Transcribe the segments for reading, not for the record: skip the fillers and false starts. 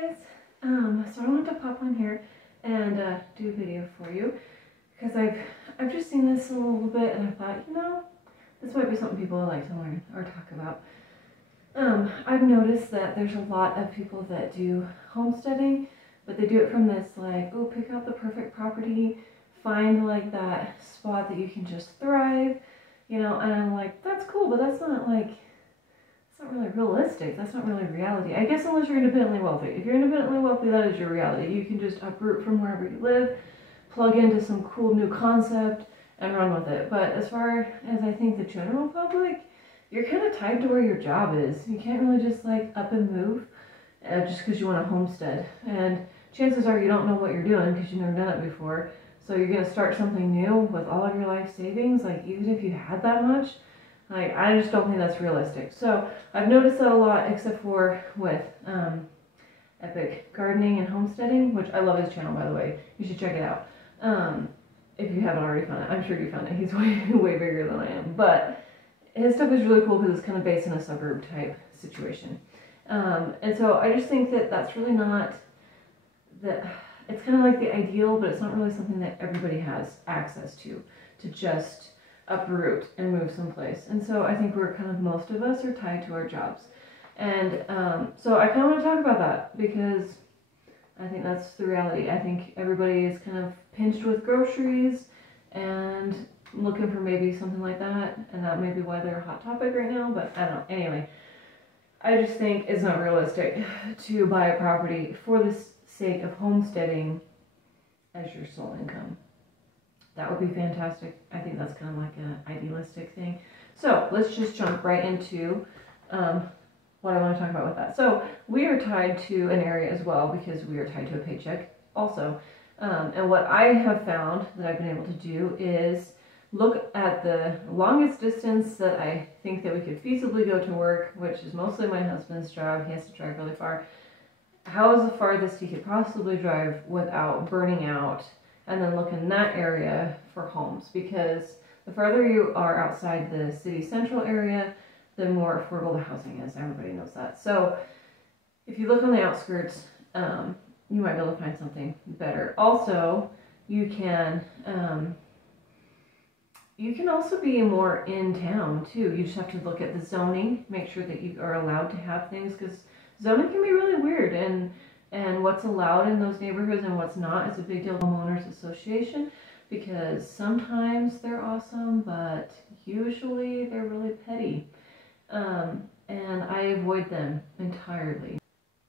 guys. So I wanted to pop on here and do a video for you because I've just seen this a little bit and I thought, you know, this might be something people would like to learn or talk about. I've noticed that there's a lot of people that do homesteading, but they do it from this like, oh, pick out the perfect property, find like that spot that you can just thrive, you know, and I'm like, that's cool, but that's not like, it's not really realistic. That's not really reality. I guess unless you're independently wealthy. If you're independently wealthy, that is your reality. You can just uproot from wherever you live, plug into some cool new concept, and run with it. But as far as I think the general public, you're kind of tied to where your job is. You can't really just like up and move just because you want a homestead. And chances are you don't know what you're doing because you've never done it before. So you're going to start something new with all of your life savings. Like even if you had that much, like I just don't think that's realistic. So I've noticed that a lot, except for with Epic Gardening and Homesteading, which I love his channel, by the way. You should check it out. If you haven't already found it. I'm sure you found it. He's way bigger than I am. But his stuff is really cool because it's kind of based in a suburb type situation. And so I just think that that's really not, that it's kind of like the ideal, but it's not really something that everybody has access to just uproot and move someplace. And so I think we're kind of, most of us are tied to our jobs. And so I kind of want to talk about that because I think that's the reality. I think everybody is kind of pinched with groceries and looking for maybe something like that, and that may be why they're a hot topic right now, but I don't know. Anyway, I just think it's not realistic to buy a property for the sake of homesteading as your sole income. That would be fantastic. I think that's kind of like an idealistic thing. So let's just jump right into what I want to talk about with that. So we are tied to an area as well because we are tied to a paycheck also. And what I have found that I've been able to do is look at the longest distance that I think that we could feasibly go to work, which is mostly my husband's job. He has to drive really far. How is the farthest he could possibly drive without burning out? And then look in that area for homes, because the farther you are outside the city central area, the more affordable the housing is. Everybody knows that. So if you look on the outskirts, you might be able to find something better. Also, you can also be more in town too. You just have to look at the zoning, make sure that you are allowed to have things, because zoning can be really weird, and what's allowed in those neighborhoods and what's not is a big deal. Homeowners association, because sometimes they're awesome, but usually they're really petty, and I avoid them entirely.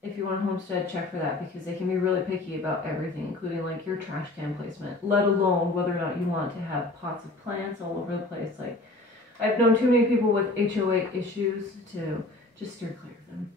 If you want a homestead, check for that, because they can be really picky about everything, including like your trash can placement, let alone whether or not you want to have pots of plants all over the place. Like, I've known too many people with HOA issues to just steer clear of them.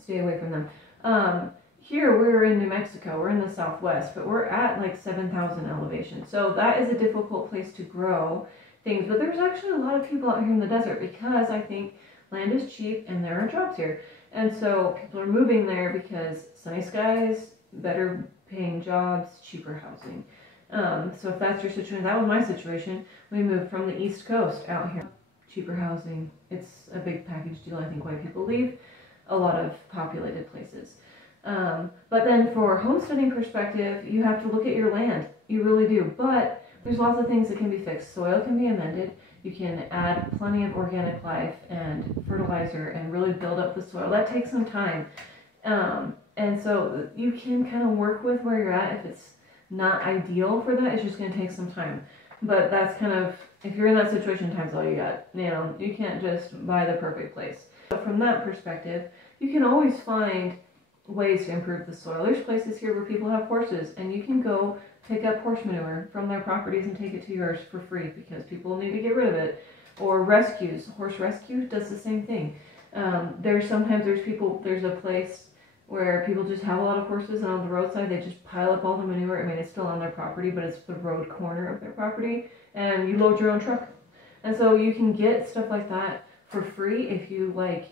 Stay away from them. Here we're in New Mexico, we're in the Southwest, but we're at like 7,000 elevation. So that is a difficult place to grow things, but there's actually a lot of people out here in the desert because I think land is cheap and there are jobs here. And so people are moving there because sunny skies, better paying jobs, cheaper housing. So if that's your situation, that was my situation. We moved from the East Coast out here. Cheaper housing. It's a big package deal. I think why people leave a lot of populated places. But then for homesteading perspective, you have to look at your land. You really do. But there's lots of things that can be fixed. Soil can be amended. You can add plenty of organic life and fertilizer and really build up the soil. That takes some time. And so you can kind of work with where you're at. If it's not ideal for that, it's just going to take some time. But that's kind of, if you're in that situation, time's all you got. You know, you can't just buy the perfect place. So from that perspective, you can always find ways to improve the soil. There's places here where people have horses, and you can go pick up horse manure from their properties and take it to yours for free because people need to get rid of it. Or rescues. Horse rescue does the same thing. There's a place where people just have a lot of horses, and on the roadside they just pile up all the manure. I mean, it's still on their property, but it's the road corner of their property, and you load your own truck. And so you can get stuff like that for free if you like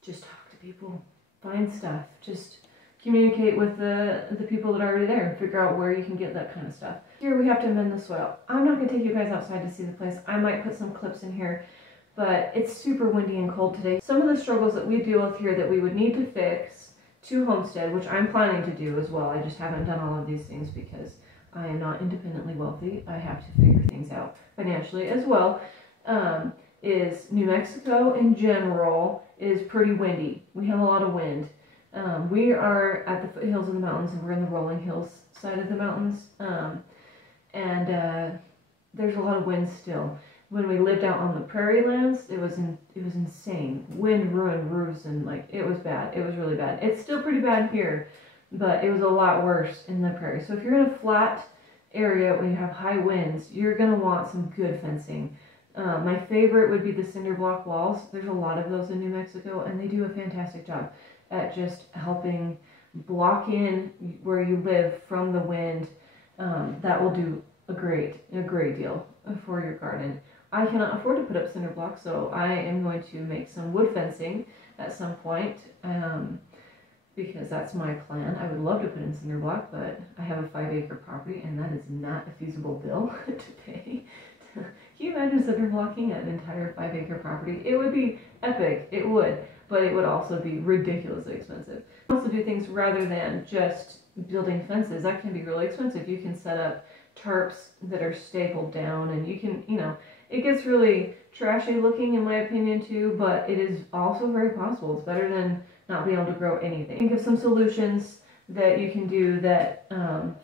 just talk to people. Find stuff. Just communicate with the people that are already there and figure out where you can get that kind of stuff. Here we have to amend the soil. I'm not going to take you guys outside to see the place. I might put some clips in here, but it's super windy and cold today. Some of the struggles that we deal with here that we would need to fix to Homestead, which I'm planning to do as well. I just haven't done all of these things because I am not independently wealthy. I have to figure things out financially as well. Is New Mexico in general is pretty windy. We have a lot of wind. We are at the foothills of the mountains, and we're in the rolling hills side of the mountains. There's a lot of wind still. When we lived out on the prairie lands, it was insane. Wind ruined roofs, and like it was bad. It was really bad. It's still pretty bad here, but it was a lot worse in the prairie. So if you're in a flat area where you have high winds, you're gonna want some good fencing. My favorite would be the cinder block walls. There's a lot of those in New Mexico, and they do a fantastic job at just helping block in where you live from the wind. That will do a great deal for your garden. I cannot afford to put up cinder blocks, so I am going to make some wood fencing at some point, because that's my plan. I would love to put in cinder block, but I have a 5-acre property, and that is not a feasible bill to pay. Can you imagine cinder blocking an entire 5-acre property? It would be epic, it would, but it would also be ridiculously expensive. Also do things rather than just building fences. That can be really expensive. You can set up tarps that are stapled down, and you can, it gets really trashy looking in my opinion too, but it is also very possible. It's better than not being able to grow anything. Think of some solutions that you can do that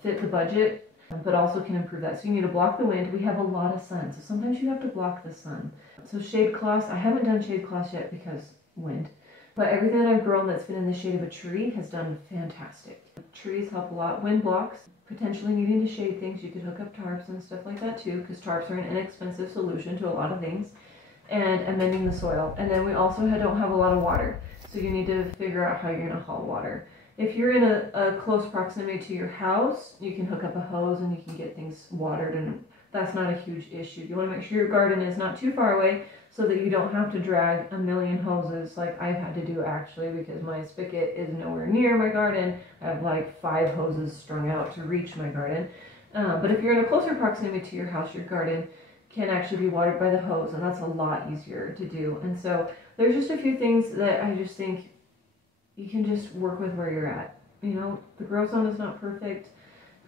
fit the budget, but also can improve that. So you need to block the wind. We have a lot of sun, so sometimes you have to block the sun. So shade cloths, I haven't done shade cloths yet because wind, but everything that I've grown that's been in the shade of a tree has done fantastic. Trees help a lot. Wind blocks, potentially needing to shade things, you could hook up tarps and stuff like that too, because tarps are an inexpensive solution to a lot of things. And amending the soil. And then we also don't have a lot of water, so you need to figure out how you're going to haul water. If you're in a close proximity to your house, you can hook up a hose and you can get things watered, and that's not a huge issue. You want to make sure your garden is not too far away so that you don't have to drag a million hoses like I've had to do actually, because my spigot is nowhere near my garden. I have like 5 hoses strung out to reach my garden. But if you're in a closer proximity to your house, your garden can actually be watered by the hose, and that's a lot easier to do. And so there's just a few things that I just think you can just work with where you're at. The grow zone is not perfect.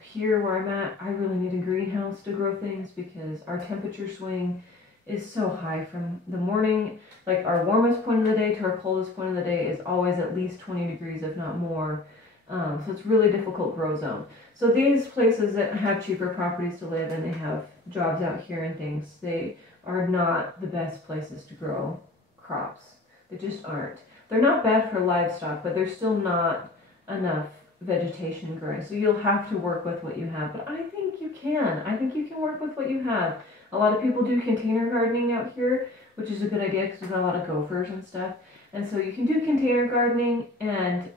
Here where I'm at, I really need a greenhouse to grow things because our temperature swing is so high from the morning. Like our warmest point of the day to our coldest point of the day is always at least 20 degrees, if not more. So it's really difficult grow zone. So these places that have cheaper properties to live and they have jobs out here and things, they are not the best places to grow crops. They just aren't. They're not bad for livestock, but there's still not enough vegetation growing. So you'll have to work with what you have, but I think you can. I think you can work with what you have. A lot of people do container gardening out here, which is a good idea because we've got a lot of gophers and stuff. And so you can do container gardening and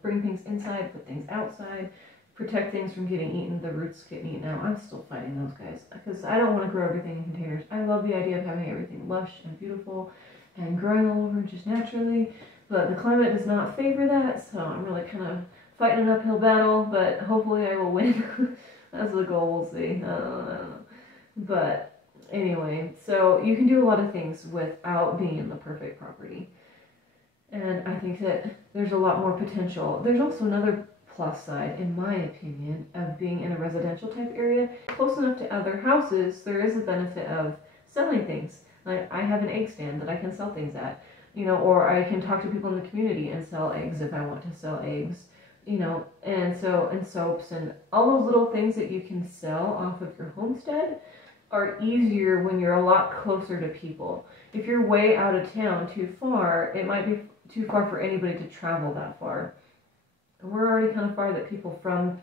bring things inside, put things outside, protect things from getting eaten. The roots getting eaten out. I'm still fighting those guys because I don't want to grow everything in containers. I love the idea of having everything lush and beautiful and growing all over just naturally, but the climate does not favor that, so I'm really kind of fighting an uphill battle, but hopefully I will win. That's the goal, we'll see. I don't know. But anyway, so you can do a lot of things without being in the perfect property. And I think that there's a lot more potential. There's also another plus side, in my opinion, of being in a residential type area. Close enough to other houses, there is a benefit of selling things. Like I have an egg stand that I can sell things at, or I can talk to people in the community and sell eggs if I want to sell eggs, and soaps and all those little things that you can sell off of your homestead are easier when you're a lot closer to people. If you're way out of town too far, it might be too far for anybody to travel that far. And we're already kind of far that people from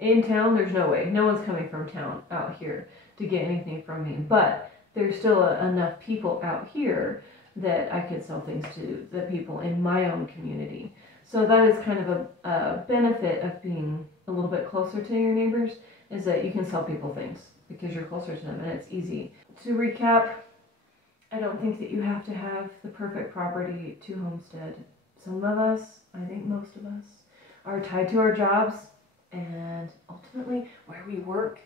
in town, there's no way. No one's coming from town out here to get anything from me. But there's still enough people out here that I could sell things to the people in my own community. So that is kind of a benefit of being a little bit closer to your neighbors, is that you can sell people things because you're closer to them and it's easy. To recap, I don't think that you have to have the perfect property to homestead. Some of us, I think most of us, are tied to our jobs, and ultimately where we work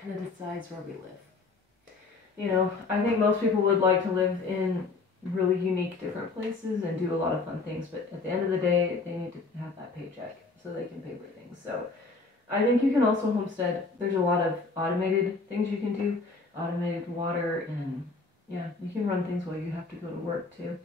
kind of decides where we live. I think most people would like to live in, really unique different places and do a lot of fun things, but at the end of the day, they need to have that paycheck so they can pay for things. So I think you can also homestead. There's a lot of automated things you can do, automated water, and yeah, you can run things while you have to go to work too.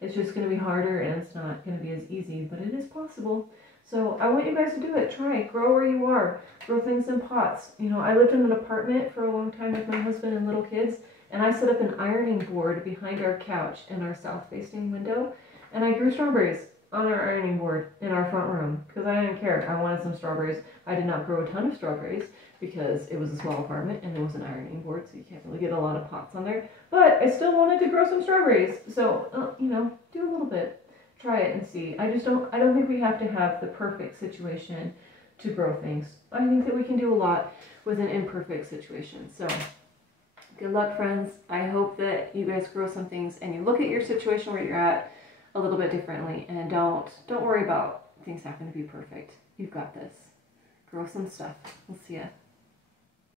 It's just going to be harder and it's not going to be as easy, but it is possible. So I want you guys to do it. Try it. Grow where you are. Grow things in pots. You know, I lived in an apartment for a long time with my husband and little kids, and I set up an ironing board behind our couch in our south-facing window, and I grew strawberries on our ironing board in our front room because I didn't care. I wanted some strawberries. I did not grow a ton of strawberries because it was a small apartment and there was an ironing board, so you can't really get a lot of pots on there. But I still wanted to grow some strawberries, so you know, do a little bit. Try it and see. I don't think we have to have the perfect situation to grow things. I think that we can do a lot with an imperfect situation. So good luck, friends. I hope that you guys grow some things and you look at your situation where you're at a little bit differently, and don't worry about things having to be perfect. You've got this. Grow some stuff. We'll see ya.